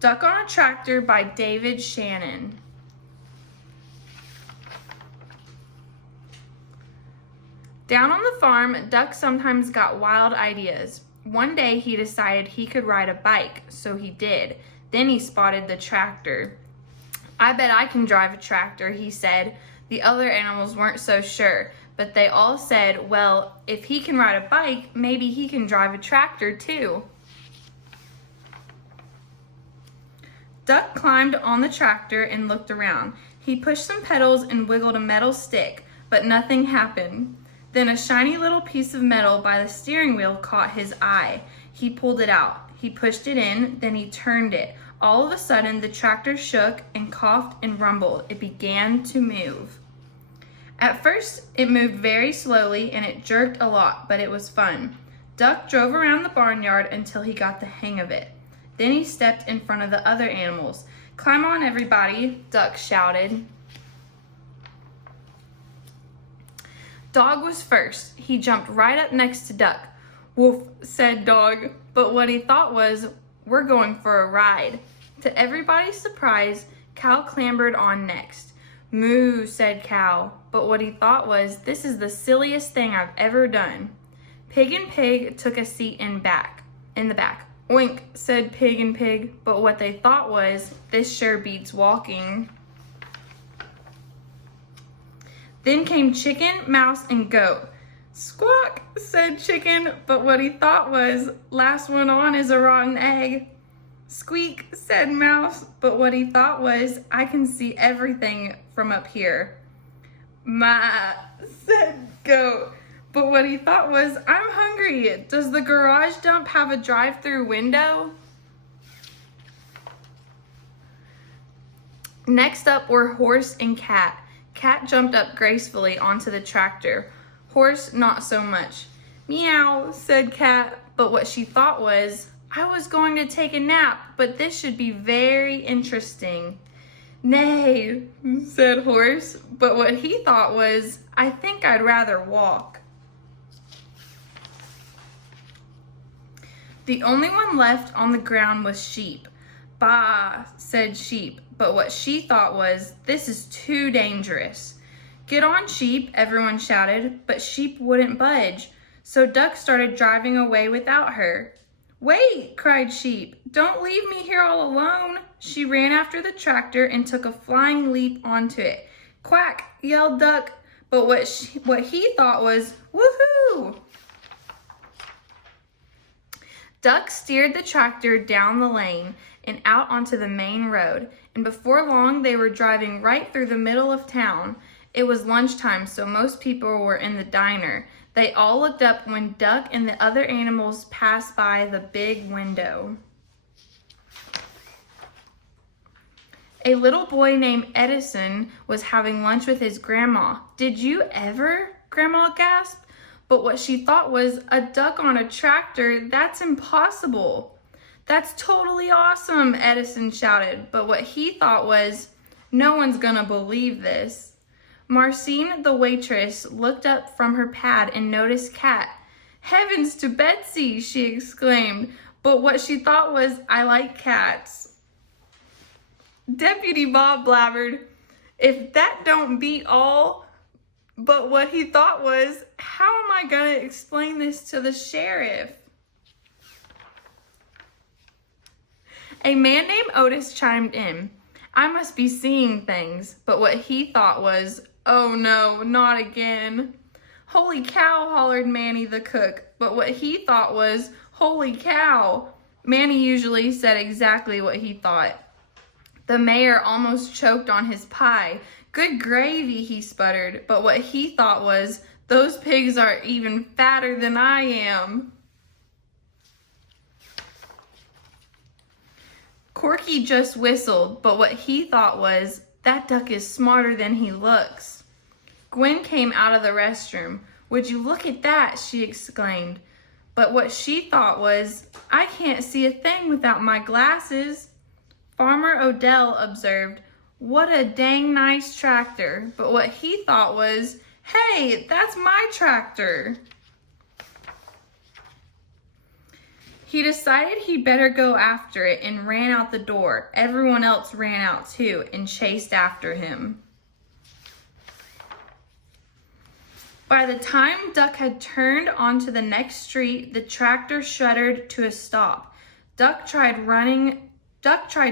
Duck on a Tractor by David Shannon. Down on the farm, Duck sometimes got wild ideas. One day he decided he could ride a bike, so he did. Then he spotted the tractor. "I bet I can drive a tractor," he said. The other animals weren't so sure, but they all said, "Well, if he can ride a bike, maybe he can drive a tractor too." Duck climbed on the tractor and looked around. He pushed some pedals and wiggled a metal stick, but nothing happened. Then a shiny little piece of metal by the steering wheel caught his eye. He pulled it out. He pushed it in, then he turned it. All of a sudden, the tractor shook and coughed and rumbled. It began to move. At first, it moved very slowly and it jerked a lot, but it was fun. Duck drove around the barnyard until he got the hang of it. Then he stepped in front of the other animals. "Climb on, everybody," Duck shouted. Dog was first. He jumped right up next to Duck. "Woof," said Dog, but what he thought was, "We're going for a ride." To everybody's surprise, Cow clambered on next. "Moo," said Cow, but what he thought was, "This is the silliest thing I've ever done." Pig and Pig took a seat in the back. "Oink," said Pig and Pig, but what they thought was, "This sure beats walking." Then came Chicken, Mouse, and Goat. "Squawk," said Chicken, but what he thought was, "Last one on is a rotten egg." "Squeak," said Mouse, but what he thought was, "I can see everything from up here." "Ma," said Goat, but what he thought was, "I'm hungry. Does the garage dump have a drive-through window?" Next up were Horse and Cat. Cat jumped up gracefully onto the tractor. Horse, not so much. "Meow," said Cat, but what she thought was, "I was going to take a nap, but this should be very interesting." "Nay," said Horse, but what he thought was, "I think I'd rather walk." The only one left on the ground was Sheep. "Bah," said Sheep, but what she thought was, "This is too dangerous." "Get on, Sheep," everyone shouted, but Sheep wouldn't budge, so Duck started driving away without her. "Wait," cried Sheep, "don't leave me here all alone." She ran after the tractor and took a flying leap onto it. "Quack," yelled Duck, but what he thought was, "Woohoo!" Duck steered the tractor down the lane and out onto the main road, and before long they were driving right through the middle of town. It was lunchtime, so most people were in the diner. They all looked up when Duck and the other animals passed by the big window. A little boy named Edison was having lunch with his grandma. "Did you ever?" Grandma gasped. But what she thought was, "A duck on a tractor? That's impossible." "That's totally awesome," Edison shouted. But what he thought was, "No one's gonna believe this." Marcine, the waitress, looked up from her pad and noticed Cat. "Heavens to Betsy," she exclaimed. But what she thought was, "I like cats." Deputy Bob blabbered, "If that don't beat all." But what he thought was, "How am I going to explain this to the sheriff?" A man named Otis chimed in. "I must be seeing things." But what he thought was, "Oh no, not again." "Holy cow," hollered Manny the cook. But what he thought was, "Holy cow." Manny usually said exactly what he thought. The mayor almost choked on his pie. "Good gravy," he sputtered, but what he thought was, "Those pigs are even fatter than I am." Corky just whistled, but what he thought was, "That duck is smarter than he looks." Gwen came out of the restroom. "Would you look at that?" she exclaimed. But what she thought was, "I can't see a thing without my glasses." Farmer Odell observed, "What a dang nice tractor." But what he thought was, "Hey, that's my tractor." He decided he'd better go after it and ran out the door. Everyone else ran out too and chased after him. By the time Duck had turned onto the next street, the tractor shuddered to a stop. Duck tried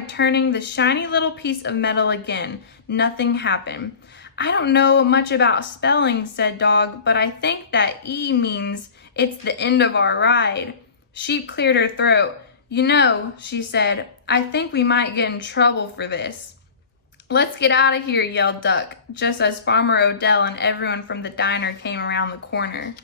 turning the shiny little piece of metal again. Nothing happened. I don't know much about spelling, said Dog, but I think that E means it's the end of our ride. Sheep cleared her throat. You know, she said, I think we might get in trouble for this. Let's get out of here, yelled Duck, just as Farmer Odell and everyone from the diner came around the corner.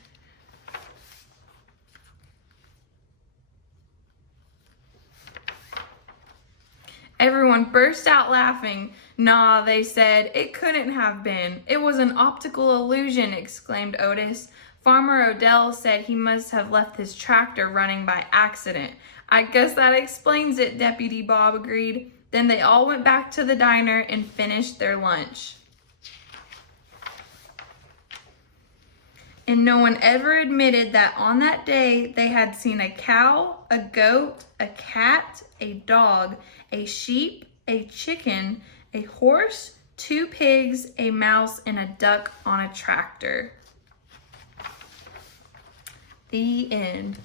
Everyone burst out laughing. Nah, they said, it couldn't have been. It was an optical illusion, exclaimed Otis. Farmer Odell said he must have left his tractor running by accident. I guess that explains it, Deputy Bob agreed. Then they all went back to the diner and finished their lunch. And no one ever admitted that on that day they had seen a cow, a goat, a cat, a dog, a sheep, a chicken, a horse, 2 pigs, a mouse, and a duck on a tractor. The end.